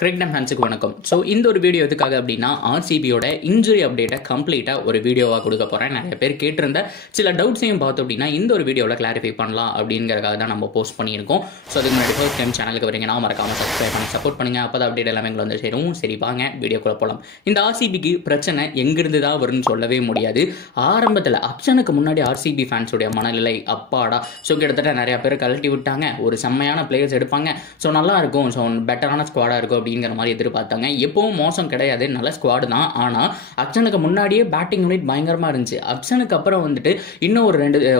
Cricket ஃபேன்ஸுக்கு வணக்கம். So இந்த ஒரு வீடியோ எதுக்காக அப்படின்னா ஆர்சிபியோட இன்ஜுரி அப்டேட்டை கம்ப்ளீட்டாக ஒரு வீடியோவாக கொடுக்க போகிறேன். நிறைய பேர் கேட்டிருந்த சில டவுட்ஸையும் பார்த்தோம் அப்படின்னா இந்த ஒரு வீடியோவில் கிளாரிஃபை பண்ணலாம் அப்படிங்கிறதுக்காக தான் நம்ம போஸ்ட் பண்ணியிருக்கோம். ஸோ அதுக்கு முன்னாடி ஃபர்ஸ்ட் டைம் சேனலுக்கு வரீங்கன்னா மறக்காமல் சப்ஸ்கிரைப் பண்ணி சப்போர்ட் பண்ணுங்கள். அப்போ தான் அப்டேட் எல்லாமே எங்களை வந்து சேரும். சரி வாங்க வீடியோக்குள்ள போகலாம். இந்த ஆர்சிபிக்கு பிரச்சனை எங்கிருந்து தான் வரும்னு சொல்லவே முடியாது. ஆரம்பத்தில் ஆப்ஷனுக்கு முன்னாடி ஆர்சிபி ஃபேன்ஸுடைய மனநிலை அப்பாடா. ஸோ கிட்டத்தட்ட நிறைய பேர் கழட்டி விட்டாங்க, ஒரு செம்மையான பிளேயர்ஸ் எடுப்பாங்க, ஸோ நல்லா இருக்கும், ஸோ பெட்டரான ஸ்குவாடாக இருக்கும் அப்படிங்கிற மாதிரி எதிர்பார்த்தாங்க. எப்பவும் மோசம் கிடையாது, நல்ல ஸ்குவாடு தான். ஆனால் அப்சனுக்கு முன்னாடியே பேட்டிங் யூனிட் பயங்கரமாக இருந்துச்சு. அப்சனுக்கு அப்புறம் வந்துட்டு இன்னும்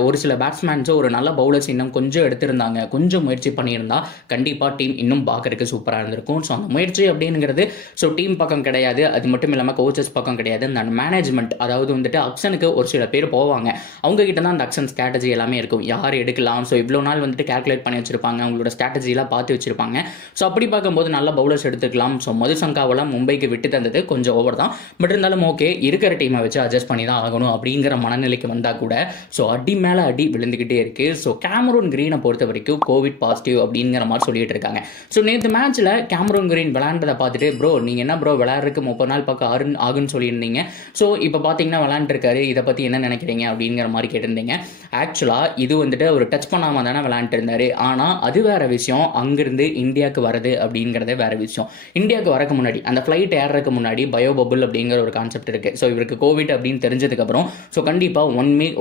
ஒரு சில பேட்ஸ்மேன்ஸோ ஒரு நல்ல பவுலர்ஸ் இன்னும் கொஞ்சம் எடுத்திருந்தாங்க, கொஞ்சம் முயற்சி பண்ணியிருந்தா கண்டிப்பாக டீம் இன்னும் பார்க்கறதுக்கு சூப்பராக இருந்திருக்கும். ஸோ அந்த முயற்சி அப்படிங்கிறது ஸோ டீம் பக்கம் கிடையாது, அது மட்டும் இல்லாமல் கோச்சஸ் பக்கம் கிடையாது, அந்த மேனேஜ்மெண்ட். அதாவது வந்துட்டு அப்சனுக்கு ஒரு சில பேர் போவாங்க, அவங்க கிட்ட தான் அந்த அக்ஷன் ஸ்ட்ராட்டஜி எல்லாமே இருக்கும், யார் எடுக்கலாம். ஸோ இவ்வளோ நாள் வந்துட்டு கால்குலேட் பண்ணி வச்சிருப்பாங்க, அவங்களோட ஸ்ட்ராட்டஜிலாம் பார்த்து வச்சிருப்பாங்க. ஸோ அப்படி பார்க்கும்போது நல்ல பவுலர்ஸ் எடுத்துக்கலாம். ஸோ மதுசங்காவெல்லாம் மும்பைக்கு விட்டு தந்தது கொஞ்சம் ஓவர் தான், பட் இருந்தாலும் ஓகே, இருக்கிற டீமை வச்சு அட்ஜஸ்ட் பண்ணி தான் ஆகணும் அப்படிங்கிற மனநிலைக்கு வந்தால் கூட ஸோ அடி மேலே அடி விழுந்துக்கிட்டே இருக்கு. ஸோ கேமரூன் கிரீனை பொறுத்த வரைக்கும் கோவிட் பாசிட்டிவ் அப்படிங்கிற மாதிரி சொல்லிட்டு இருக்காங்க. ஸோ நேற்று மேட்ச்சில் கேமரூன் கிரீன் விளையாண்டதை பார்த்துட்டு ப்ரோ நீங்கள் என்ன ப்ரோ விளையாடுறதுக்கு 30 நாள் பக்கம் ஆகுன்னு சொல்லியிருந்தீங்க, ஸோ இப்போ பார்த்தீங்கன்னா விளையாண்டுருக்காரு, இதை பற்றி என்ன நினைக்கிறீங்க அப்படிங்கிற மாதிரி கேட்டிருந்தீங்க. ஆக்சுவலாக இது வந்துட்டு ஒரு டச் பண்ணாமல் தானே விளையாண்டு இருந்தார். ஆனால் அது வேற விஷயம், அங்கிருந்து இந்தியாவுக்கு வரது அப்படிங்கிறதே வேற விஷயம். இந்தியாவுக்கு வரக்கு முன்னாடி அந்த ஃப்ளைட் ஏறதுக்கு முன்னாடி பயோ பபுள் அப்படிங்கிற ஒரு கான்செப்ட் இருக்குது. ஸோ இவருக்கு கோவிட் அப்படின்னு தெரிஞ்சதுக்கப்புறம் ஸோ கண்டிப்பாக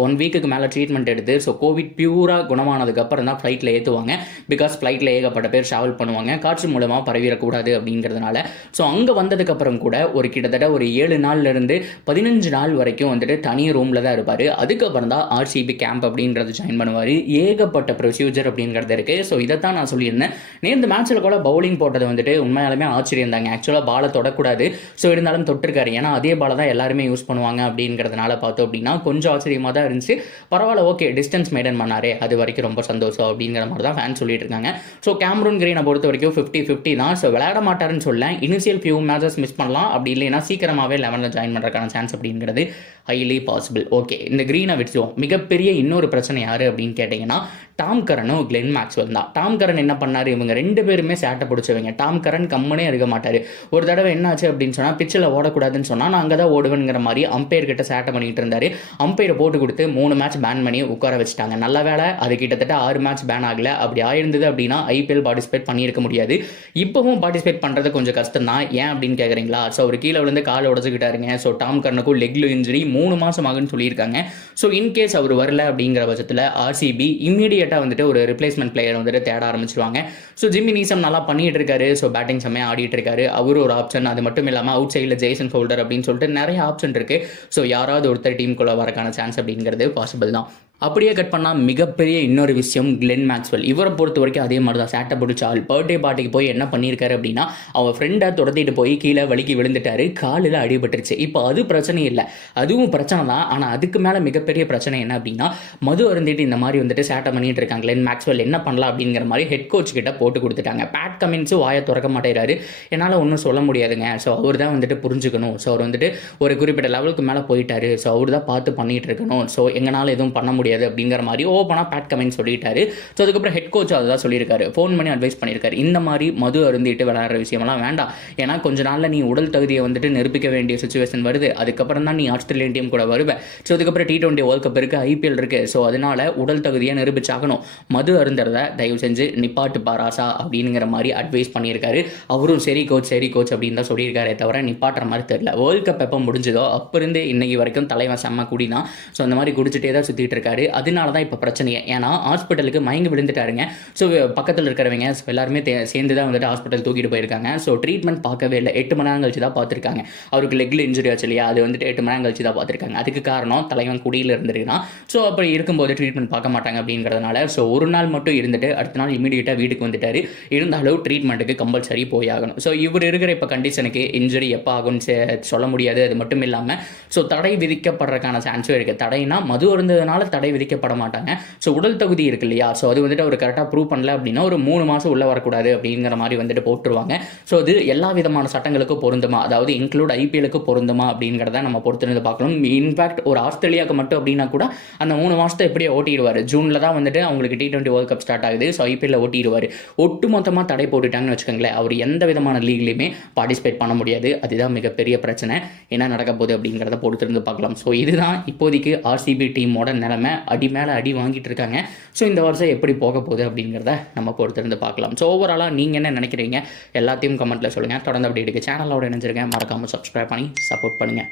ஒன் வீக்குக்கு மேலே ட்ரீட்மெண்ட் எடுத்து ஸோ கோவிட் பியூராக குணமானதுக்கப்புறம் தான் ஃப்ளைட்டில் ஏற்றுவாங்க. பிகாஸ் ஃப்ளைட்டில் ஏகப்பட்ட பேர் ட்ராவல் பண்ணுவாங்க, காற்று மூலமாக பரவிடக்கூடாது அப்படிங்கிறதுனால. ஸோ அங்கே வந்ததுக்கப்புறம் கூட ஒரு கிட்டத்தட்ட ஒரு 7 நாள்லேருந்து 15 நாள் வரைக்கும் வந்துட்டு தனி ரூமில் தான் இருப்பார். அதுக்கப்புறம் தான் ஆர்சிபி கேம்ப் அப்படின்றது ஜாயின் பண்ணுவார். ஏகப்பட்ட ப்ரொசீஜர் அப்படிங்கிறது இருக்குது. ஸோ இதைத்தான் நான் சொல்லியிருந்தேன். நேற்று மேட்ச்சில் கூட பவுலிங் போட்டது வந்துட்டு உண்மையாலுமே ஆச்சரியம் தாங்க. ஆக்சுவலாக பாலை தொடக்கூடாது, ஸோ இருந்தாலும் தொட்டிருக்காரு, ஏன்னா அதே பாலை தான் எல்லாருமே யூஸ் பண்ணுவாங்க அப்படிங்கிறதுனால பார்த்தோம் அப்படின்னா கொஞ்சம் ஆச்சரியமாக தான் இருந்துச்சு. பரவாயில்ல, ஓகே, டிஸ்டன்ஸ் மெயின்டைன் பண்ணாரே, அது வரைக்கும் ரொம்ப சந்தோஷம் அப்படிங்கிற மாதிரி தான் ஃபேன் சொல்லிட்டு இருக்காங்க. ஸோ கேமரூன் கிரீனை பொறுத்த வரைக்கும் 50-50 தான். ஸோ விளையாட மாட்டாருன்னு சொல்ல, இனிஷியல் ஃபியூ மேட்சஸ் மிஸ் பண்ணலாம், அப்படி இல்லைன்னா சீக்கிரமாகவே 11ல் ஜாயின் பண்ணுறதுக்கான சான்ஸ் அப்படிங்கிறது ஹைலி பாசிபிள். ஓகே, இந்த கிரீனை விட்டுருவோம். மிகப்பெரிய இன்னொரு பிரச்சனை யாரு அப்படின்னு கேட்டிங்கன்னா டாம் கரனும் கிளென் மேக்ஸ்வெல் தான். டாம் கரன் என்ன பண்ணார், இவங்க 2 பேருமே சேட்டை பிடிச்சவங்க. டாம் கரன் கம்முனே இருக்க மாட்டார். ஒரு தடவை என்ன ஆச்சு அப்படின்னு சொன்னால், பிச்சில் ஓடக்கூடாதுன்னு சொன்னால் நான் அங்கே தான் ஓடுவேங்கிற மாதிரி அம்பையர் கிட்ட சேட்டை பண்ணிட்டு இருந்தார். அம்பையரை போட்டு கொடுத்து 3 மேட்ச் பேன் பண்ணி உட்கார வச்சுட்டாங்க. நல்ல வேலை அது கிட்டத்தட்ட 6 மேட்ச் பேன் ஆகலை. அப்படி ஆயிருந்தது அப்படின்னா ஐபிஎல் பார்ட்டிசிபேட் பண்ணியிருக்க முடியாது. இப்போவும் பார்ட்டிசிபேட் பண்ணுறது கொஞ்சம் கஷ்டம் தான். ஏன் அப்படின்னு கேட்குறீங்களா? ஸோ ஒரு கீழே விழுந்து காலை உடச்சிக்கிட்டாருங்க. ஸோ டாம் கரனுக்கும் லெக்ல இன்ஜுரி 3 மாதம் ஆகுன்னு சொல்லியிருக்காங்க. ஸோ இன்கேஸ் அவர் வரல அப்படிங்கிற பட்சத்தில் ஆர்சிபி இம்மீடியட்டாக வந்துட்டு ஒரு ரிப்ளேஸ்மெண்ட் பிளேயர் வந்துட்டு தேட ஆரம்பிச்சிருவாங்க. ஸோ ஜிம்மி நீசம் நல்லா பண்ணிட்டு இருக்காரு, ஸோ பேட்டிங் செம்மையாக ஆடிட்டு இருக்காரு, அவரு ஒரு ஆப்ஷன். அது மட்டும் இல்லாமல் அவுட் சைடில் ஜேசன் ஹோல்டர் அப்படின்னு சொல்லிட்டு நிறைய ஆப்ஷன் இருக்கு. ஸோ யாராவது ஒருத்தர் டீமுக்குள்ள வரக்கான சான்ஸ் அப்படிங்கிறது பாசிபிள் தான். அப்படியே கட் பண்ணால் மிகப்பெரிய இன்னொரு விஷயம் கிளென் மேக்ஸ்வெல். இவரை பொறுத்த வரைக்கும் அதே மாதிரி தான், சேட்டை பிடிச்ச ஆள். பர்த்டே பார்ட்டிக்கு போய் என்ன பண்ணியிருக்காரு அப்படின்னா அவர் ஃப்ரெண்டை துரத்திட்டு போய் கீழே வலிக்கு விழுந்துட்டாரு, காலில் அடிபட்டுருச்சு. இப்போ அது பிரச்சனை இல்லை, அதுவும் பிரச்சனை தான். ஆனால் அதுக்கு மேலே மிகப்பெரிய பிரச்சனை என்ன அப்படின்னா மது அருந்திட்டு இந்த மாதிரி வந்துட்டு சேட்டை பண்ணிட்டு இருக்காங்க. கிளென் மேக்ஸ்வெல் என்ன பண்ணலாம் அப்படிங்கிற மாதிரி ஹெட் கோச் கிட்ட போட்டு கொடுத்துட்டாங்க. பேட் கமின்ஸும் வாயை திறக்க மாட்டேறாரு, என்னால் ஒன்றும் சொல்ல முடியாதுங்க. ஸோ அவர் தான் வந்துட்டு புரிஞ்சுக்கணும். ஸோ அவர் வந்துட்டு ஒரு குறிப்பிட்ட லெவலுக்கு மேலே போயிட்டாரு, ஸோ அவர் தான் பார்த்து பண்ணிட்டு இருக்கணும், ஸோ எங்களால் எதுவும் பண்ண முடியாது அப்படிங்கிற மாதிரி ஓப்பனாக பேட் கமின்ஸ் சொல்லிட்டாரு. ஸோ அதுக்கப்புறம் ஹெட் கோச் அதுதான் சொல்லியிருக்காரு, ஃபோன் பண்ணி அட்வைஸ் பண்ணியிருக்காரு, இந்த மாதிரி மது அருந்திட்டு விளையாடுற விஷயமெல்லாம் வேண்டாம், ஏன்னா கொஞ்ச நாளில் நீ உடல் தகுதியை வந்துட்டு நிரூபிக்க வேண்டிய சுச்சுவேஷன் வருது, அதுக்கப்புறம் தான் நீ ஆஸ்திரேலியன் டீம் கூட வருவேன். ஸோ அதுக்கப்புறம் T20 வேர்ல்ட் கப் இருக்குது, ஐபிஎல் இருக்குது, ஸோ அதனால உடல் தகுதியை நிரூபிச்சாகணும், மது அருந்துறத தயவு செஞ்சு நிப்பாட்டு பாராசா அப்படிங்கிற மாதிரி அட்வைஸ் பண்ணியிருக்காரு. அவரும் சரி கோச் அப்படின்னு தான் சொல்லியிருக்காரே தவிர நிப்பாட்டுற மாதிரி தெரியல. வேர்ல்ட் கப் எப்போ முடிஞ்சதோ அப்போ இருந்து இன்னைக்கு வரைக்கும் தலைவன் செம்ம குடி தான். ஸோ அந்த மாதிரி குடிச்சிட்டே தான் சுற்றிட்டு இருக்காரு. அதனால தான் இப்போ பிரச்சனையே. ஏன்னா ஹாஸ்பிட்டலுக்கு மயங்கி விழுந்துட்டாருங்க. ஸோ பக்கத்தில் இருக்கிறவங்க எல்லாருமே சேர்ந்து தான் வந்துட்டு ஹாஸ்பிட்டல் தூக்கிட்டு போயிருக்காங்க. ஸோ ட்ரீட்மெண்ட் பார்க்கவே இல்லை, 8 மணி நேரம் கழிச்சு தான் பார்த்துருக்காங்க. அவருக்கு லெக்ல இன்ஜுரி ஆச்சு இல்லையா, அது வந்துட்டு 8 மணி நேரம் கழிச்சு தான் பார்த்துருக்காங்க. அதுக்கு காரணம் தலைவன் குடியில் இருந்துருக்குன்னா. ஸோ அப்படி இருக்கும்போது ட்ரீட்மெண்ட் பார்க்க மாட்டாங்க அப்படிங்கிறதுனால ஸோ ஒரு நாள் மட்டும் இருந்துட்டு அடுத்த நாள் இமீடியட்டாக வீட்டுக்கு வந்துட்டாரு. இருந்தாலும் ட்ரீட்மெண்ட்டுக்கு கம்பல்சரி போய் ஆகணும். ஸோ இவர் இருக்கிற இப்போ கண்டிஷனுக்கு இன்ஜுரி எப்போ ஆகும்னு சொல்ல முடியாது. அது மட்டும் இல்லாமல் ஸோ தடை விதிக்கப்படுறதுக்கான சான்ஸும் இருக்குது. தடைனா மது இருந்ததுனால தடை தடை விதிக்கப்பட மாட்டாங்க. ஸோ உடல் தகுதி இருக்கு இல்லையா, ஸோ அது வந்துட்டு அவர் கரெக்டாக ப்ரூவ் பண்ணல அப்படின்னா ஒரு 3 மாதம் உள்ளே வரக்கூடாது அப்படிங்கிற மாதிரி வந்துட்டு போட்டுருவாங்க. ஸோ அது எல்லா விதமான சட்டங்களுக்கும் பொருந்துமா, அதாவது இன்க்ளூட் ஐபிஎலுக்கு பொருந்துமா அப்படிங்கிறத நம்ம பொறுத்திருந்து பார்க்கணும். இன்ஃபேக்ட் ஒரு ஆஸ்திரேலியாவுக்கு மட்டும் அப்படின்னா கூட அந்த 3 மாதத்தை எப்படியே ஓட்டிடுவார். ஜூனில் தான் வந்துட்டு அவங்களுக்கு T20 வேர்ல்ட் கப் ஸ்டார்ட் ஆகுது. ஸோ ஐபிஎல்ல ஓட்டிடுவார். ஒட்டு மொத்தமாக தடை போட்டுட்டாங்கன்னு வச்சுக்கோங்களேன், அவர் எந்த விதமான லீக்லையுமே பார்ட்டிசிபேட் பண்ண முடியாது. அதுதான் மிகப்பெரிய பிரச்சனை. என்ன நடக்க போகுது அப்படிங்கிறத பொறுத்திருந்து பார்க்கலாம். ஸோ இதுதான் இப்போதைக்கு ஆர்சிபி டீமோட நிலைமை. அடி மேலே அடி வாங்கிட்டு இருக்காங்க. ஸோ இந்த வருஷம் எப்படி போக போகுது அப்படிங்கிறத நம்ம பொறுத்திருந்து பார்க்கலாம். ஸோ ஓவராலாக நீங்கள் என்ன நினைக்கிறீங்க எல்லாத்தையும் கமெண்ட்டில் சொல்லுங்கள். தொடர்ந்து அப்படி இருக்கு சேனலோட இணைஞ்சிருக்கேன். மறக்காமல் சப்ஸ்கிரைப் பண்ணி சப்போர்ட் பண்ணுங்கள்.